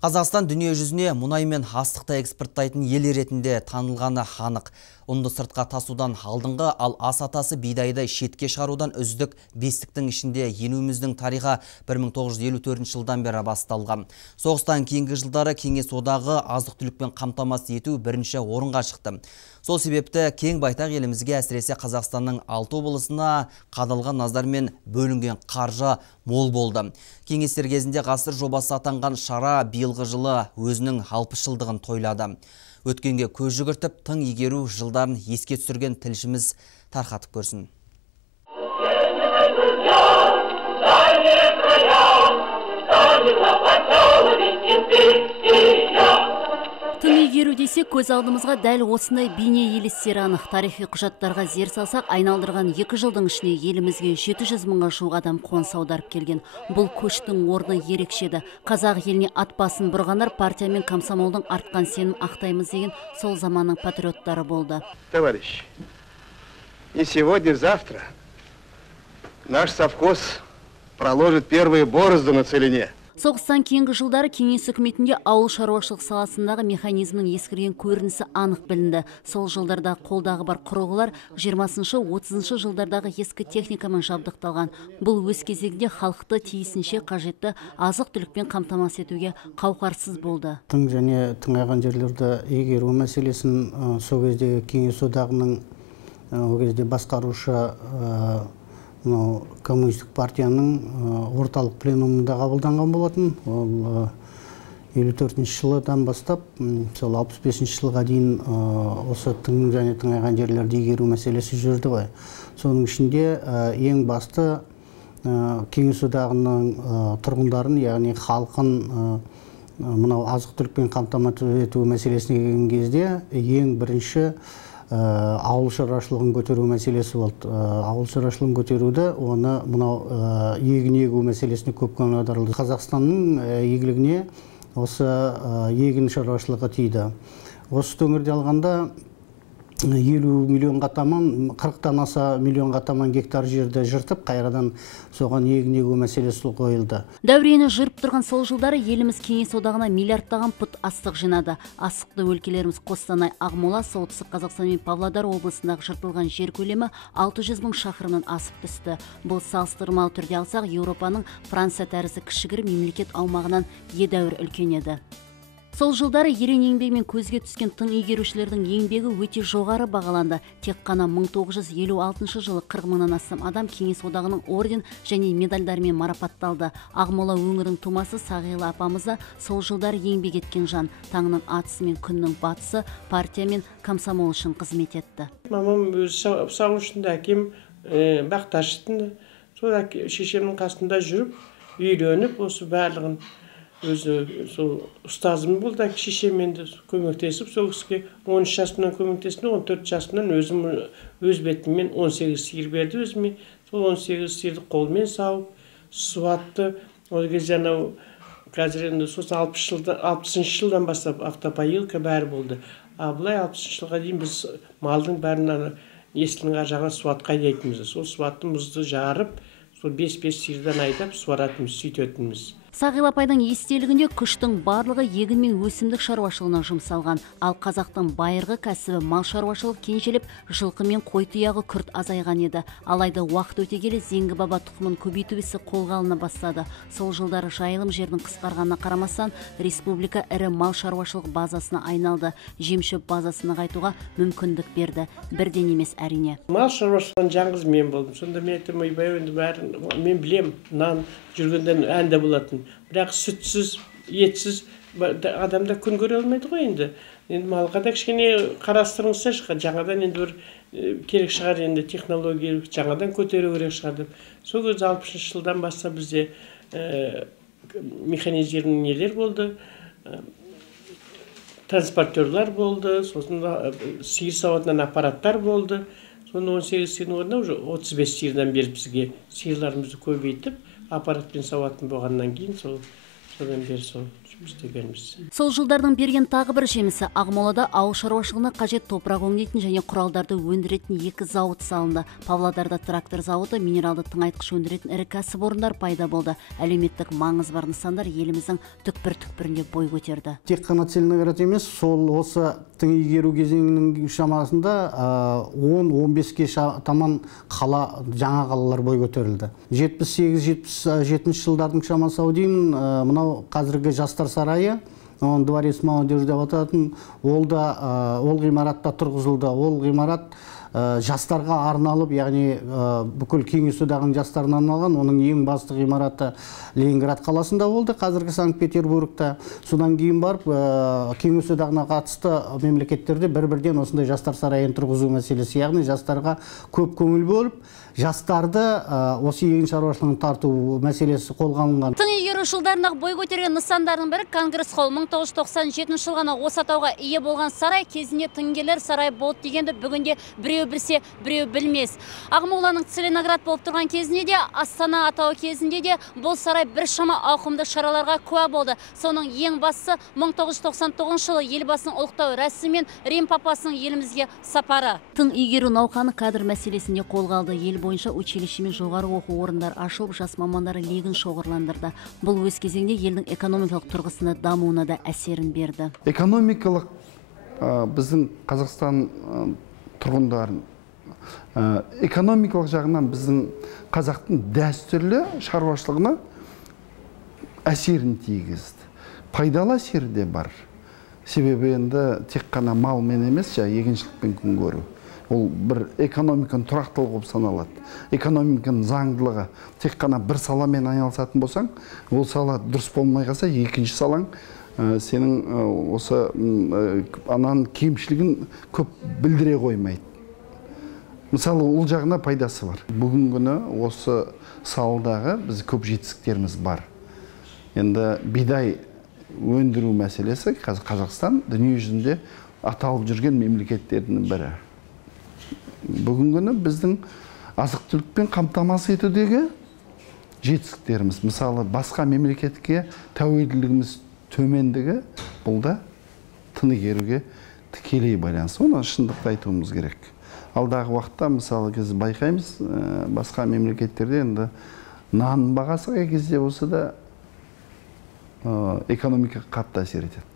Қазақстан дүние жүзіне мұнай мен астықты экспорттайтын ел ретінде танылғаны анық. Ұнды сыртқа тасудан алдыңғы, ал ас атасы бидайды шетке шығарудан үздік бестіктің ішінде енуіміздің тарихы 1954 жылдан бері басталған. Соғыстан кейінгі жылдары Кеңес одағы азық-түлікпен қамтамасыз ету бірінші орынға шықты. Сол себепті кең байтақ елімізге, әсіресе Қазақстанның 6 облысына қадалған назар мен бөлінген қаржы мол болды. Кеңестер кезінде ғасыр жобасы атанған шара биылғы жылы өзінің 60 жылдығын тойлады. Өткенге көз жүгіртіп, тың игеру жылдарын еске түсірген тілшіміз тарқатып көрсін. Тың игеру десе, көз алдымызға дәл осындай бейне елестері анық. Тарихи құжаттарға зер салсақ, айналдырған 2 жылдың ішіне елімізге 700 мыңға жуық адам қоныс аударып келген. Бұл көштің орны ерекшеді. Қазақ еліне ат басын бұрғандар партия мен комсомолдың артқан сенім ақтаймыз деген сол заманның патриоттары болды. Товарищи, и сегодня-завтра наш совхоз проложит первые борозды на целине. Соғыстан кейінгі жылдары кеңес үкіметінде ауыл шаруашылық саласындағы механизмнің ескірген көрінісі анық білінді. Сол жылдарда қолдағы бар құрылғылар 20-30 жылдардағы ескі техникамен жабдықталған. Бұл өз кезегінде халықты тиісінше қажетті азық-түлікпен қамтамасыз етуге қауқарсыз болды. Тың және тыңайған жерлерді игеру мәселесін сол кездегі Кеңес одағының ол кезде басқарушы коммунистік партияның орталық пленумында қабылданған болатын. Ол 54 жылдан бастап, сол 65 жылға дейін осы тың және тыңайған жерлерді игеру мәселесі жүрді ғой. Соның ішінде ең басты Кеңес одағының тұрғындарын, яғни халқын мынау азық-түлікпен қамтамасыз ету мәселесіне келген кезде ең бірінші ауыл шаруашылығын көтеру мәселесі болды. Ауыл шаруашылығын көтеруді, оны мынау егін егу мәселесіне көп көңіл аударылды. Қазақстанның игілігіне осы егін шаруашылығы тиді. Осы өңірде алғанда 50 миллионға таман, 40-тан аса миллионға таман гектар жерді жыртып, қайрадан соған егін егу мәселесі қойылды. Дәурені жырып тұрған сол жылдары еліміз Кеңес одағына миллиардтаған пұт астық жинады. Астықты өлкелеріміз Қостанай, Ақмола, солтүстік Қазақстан мен Павлодар облысындағы жыртылған жер көлемі 600 мың шақырымнан асып түсті. Бұл салыстырмалы түрде алсақ, Еуропаның Франция тәрізді кішігірім мемлекет аумағынан едәуір үлкен еді. Сол жылдары ерен еңбегімен көзге түскен тың игерушілердің еңбегі өте жоғары бағаланды. Тек қана 1956 жылы 40 мыңнан астам адам Кеңес одағының орден және медальдарымен марапатталды. Ақмола өңірінің тумасы Сағила апамызда сол жылдары еңбек еткен жан. Таңның атысы мен күннің батысы партия мен комсомол үшін қызмет етті. Мамам өзі сауыншында, әкем бақташытында. Сол шешемнің қасында жүріп, үйреніп, осы барлығын өзі сол ұстазым болды, шешеммен көмектесіп, сол кісіге 13 жасымнан көмектесіп, 14 жасымнан өзім өз бетіммен 18 сиыр берді өзіме. Сол 18 сиырды қолмен сауып, суатты. Ол кезде анау қазір енді сосын 60 жылдан бастап автопоилка бәрі болды. Былай 60 жылға дейін біз малдың бәрін есілдің аржағынан суатқа айдайтынбыз. Сол суатты мұзды жарып, сол 5-5 сиырдан айдап суаратынбыз, сөйтетінбіз. Сағила апайдың естелігінде күштің барлығы егін мен өсімдік шаруашылығына жұмсалған. Ал қазақтың байырғы кәсібі мал шаруашылық кенжелеп, жылқы мен қой тұяғы күрт азайған еді. Алайда уақыт өте келе Зеңгі баба тұқымын көбейту ісі қолға алына бастады. Сол жылдары жайылым жердің қысқарғанына қарамастан, республика ірі мал шаруашылық базасына айналды. Жемшөп базасына қайтуға мүмкіндік берді. Бірден емес әрине. Мал шаруашылығын жаңғыз мен болдым. Сонда мен айтам, ойбай, енді бәрін мен білем, нан жүргенден әнді болатын. Бірақ сүтсіз, етсіз адамда күн көре алмайды ғой енді. Енді малға да кішкене қарастырыңызса шығар, жаңадан енді бір керек шығар, енді технология жаңадан көтеру керек шығар деп. Сол кезде 60 жылдан бастап бізде механизированный нелер болды, транспортерлар болды, сосын сиыр сауатын аппараттар болды. Соны 18 сиырдың орнына уже 35 сиырдан беріп бізге сиырларымызды көбейтіп, аппаратпен сауатын болғаннан кейін сол содан бері сол жұмыс істегенбіз. Сол жылдардың берген тағы бір жемісі Ақмолада ауыл шаруашылығына қажет топырақ өңдейтін және құралдарды өндіретін 2 зауыт салынды. Павлодарда трактор зауыты, минералды тыңайтқыш өндіретін ірі кәсіпорындар пайда болды. Әлеуметтік маңызы бар нысандар еліміздің түкпір-түкпірінде бой көтерді. Тек қана Целиноград емес, сол осы тың игеру кезеңінің шамасында 10-15-ке таман қала, жаңа қалалар бой көтерілді. 78-77 жылдардың шамасы деймін, мынау қазіргі жастар сарайы, дворец молодежи деп аталатын, ол ғимаратта тұрғызылды. Ол ғимарат жастарға арналып, яғни бүкіл Кеңес одағының жастарына арналған. Оның ең басты ғимараты Ленинград қаласында болды, қазіргі Санкт-Петербургта. Содан кейін барып, Кеңес одағына қатысты мемлекеттерде бір-бірден осындай жастар сарайын тұрғызу мәселесі, яғни жастарға көп көңіл бөліп, жастарды осы егін шаруашылығын тарту мәселесі қолға алынған. Тың игеру жылдарында бой көтерген нысандардың бірі Конгресс холл. 1997 жылғана осы атауға ие болған сарай кезінде тыңгелер сарай болды дегенді бүгінде біреу білсе, біреу білмес. Ақмоланың Целиноград болып тұрған кезінде де, Астана атауы кезінде де бұл сарай біршама ауқымды шараларға куә болды. Соның ең бастысы 1999 жылы елбасының ұлықтау рәсімі мен Рим папасының елімізге сапары. Тың игеру науқаны кадр мәселесінде қолға алды. Ел бойынша училище мен жоғары оқу орындар ашылып, жас мамандары легін шоғырландырды. Бұл өз кезеңде елдің экономикалық тұрғысында дамуына да әсерін берді. Экономикалық біздің Қазақстан тұрғындарын экономикалық жағынан біздің қазақтың дәстүрлі шаруашылығына әсерін тигізді. Пайдалы әсері де бар. Себебі енді тек қана малмен емес, егіншілікпен күн көру. Ол бір экономиканың тұрақтылығы болып саналады. Экономиканың заңдылығы. Тек қана бір саламен айналысатын болсаң, ол сала дұрыс болмай қалса, екінші салаң сенің осы ананың кемшілігін көп білдіре қоймайды. Мысалы, ол жағына пайдасы бар. Бүгінгі күні осы саладағы біз көп жетістіктеріміз бар. Енді бидай өндіру мәселесі Қазақстан дүние жүзінде аталып жүрген мемлекеттердің бірі. Бүгінгіні біздің азық-түлікпен қамтамасыз етудегі жетістіктеріміз. Мысалы, басқа мемлекетке тәуелділігіміз төмендігі, бұл да тың игеруге тікелей байланысты. Оны шындықты айтуымыз керек. Алдағы уақытта, мысалы, біз байқаймыз, басқа мемлекеттерде енді нанның бағасы қай кезде болса да экономика қатты әсер етеді.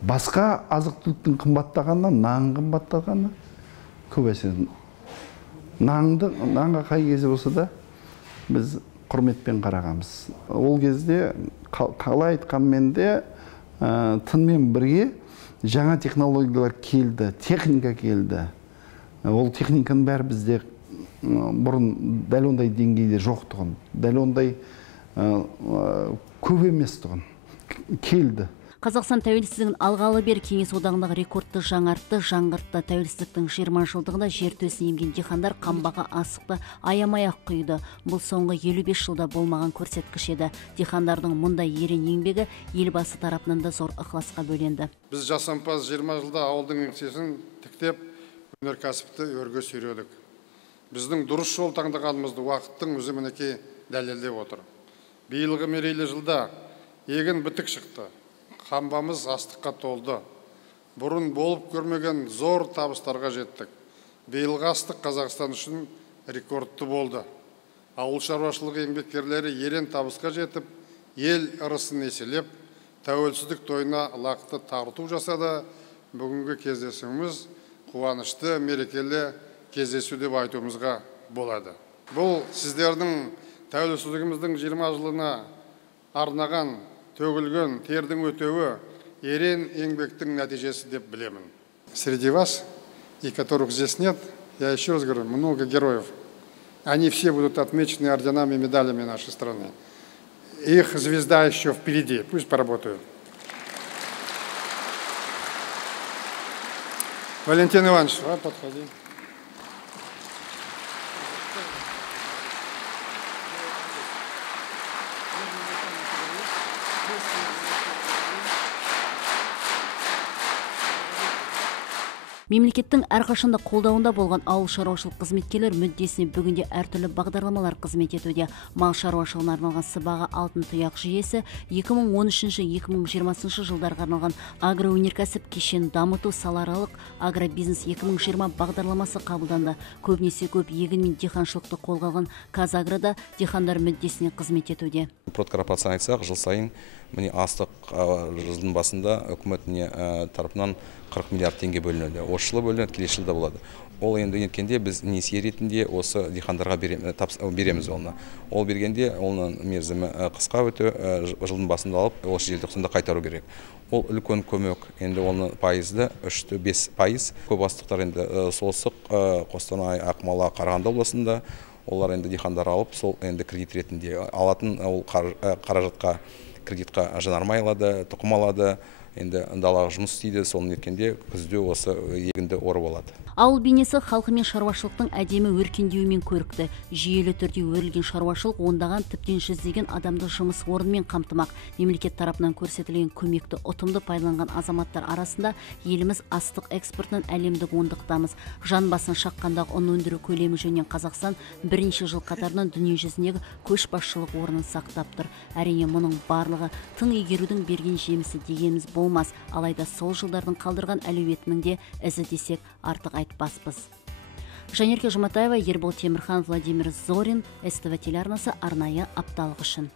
Басқа азық-түліктің қымбаттағаннан, нан қымбаттағаны көп әсер. Нанға қай кезде болса да біз құрметпен қарағанбыз. Ол кезде қалай айтқанмен де тынмен бірге жаңа технологиялар келді, техника келді. Ол техниканың бәрі бізде бұрын дәл ондай деңгейде жоқ тұғын, дәл ондай көп емес тұғын, келді. Қазақстан тәуелсіздігін алғалы бері Кеңес одағындағы рекордты жаңартты, жаңғыртты. Тәуелсіздіктің 20 жылдығында жер төсін емген дихандар қамбаға асықты, аямай-ақ құйды. Бұл соңғы 55 жылда болмаған көрсеткіш еді. Дихандардың мұндай ерен еңбегі елбасы тарапынан да зор ықыласқа бөленді. Біз жасампаз 20 жылда ауылдың еңсесін тіктеп, өнеркәсіпті өрге сүйредік. Біздің дұрыс жол таңдағанымызды уақыттың өзі мінекей дәлелдеп отыр. Биылғы мерейлі жылда егін бітік шықты. Қамбамыз астыққа толды. Бұрын болып көрмеген зор табыстарға жеттік. Биылғы астық Қазақстан үшін рекордты болды. Ауыл шаруашылығы еңбеккерлері ерен табысқа жетіп, ел ырысын еселеп, тәуелсіздік тойына лақты тарту жасады. Бүгінгі кездесуіміз қуанышты, мерекелі кездесу деп айтуымызға болады. Бұл сіздердің тәуелсіздігіміздің 20 жылына арнаған төгілген тердің өтеуі ерен еңбектің нәтижесі деп білемін. Среди вас, и которых здесь нет, я еще раз говорю, много героев. Они все будут отмечены орденами и медалями нашей страны. Их звезда еще впереди. Пусть поработают. Валентин Иванович, подходи. Мемлекеттің әрқашанда қолдауында болған ауыл шаруашылық қызметкерлер мүддесіне бүгінде әртүрлі бағдарламалар қызмет етуде. Мал шаруашылығына арналған сыбаға алтын тұяқ жүйесі 2013-2020 жылдарға арналған агроөнеркәсіп кешенін дамыту салааралық агробизнес 2020 бағдарламасы қабылданды. Көбінесе көп егін мен диқаншылықты қолға алған Қазагрода диқандар мүддесіне қызмет етуде. Проткорпорацияны айтсақ, жыл сайын міне астық жылдың басында үкіметіне тарапынан 40 миллиард теңге бөлінеді. Осы жылы бөлінеді, келесі жылда болады. Ол енді еткенде біз несие ретінде осы диқандарға береміз оны. Ол бергенде оның мерзімі қысқа өте жылдың басында алып, осы желтоқсанда қайтару керек. Ол үлкен көмек. Енді оны пайызды 3-5%. Көп астықтар енді Солтүстік, Қостанай, Ақмола, Қарағанды облысында олар енді диқандар алып, сол енді кредит ретінде алатын ол қаражатқа кредитқа жанармай алады, тұқым алады. Енді далаға жұмыс істейді, соны еткенде күзде осы егінді орып алады. Ауыл бейнесі халқы мен шаруашылықтың әдемі өркендеуімен көрікті. Жүйелі түрде өрілген шаруашылық ондаған тіптен жүздеген адамды жұмыс орнымен қамтымақ. Мемлекет тарапынан көрсетілген көмекті ұтымды пайдаланған азаматтар арасында еліміз астық экспортынан әлемдік ондықтамыз. Жан басын шаққандағы ұн өндіру көлемі жөнінен Қазақстан бірінші жыл қатарынан дүние жүзіндегі көшбасшылық орнын сақтап тұр. Әрине мұның барлығы тың игерудің берген жемісі дегеніміз болмас, алайда сол жылдардың қалдырған әлеуетінің де ізі десек артық айтпаспыз. Жанерке Жұматаева, Ербол Темірхан, Владимир Зорин, СТВ телеарнасы арнайы апталық үшін.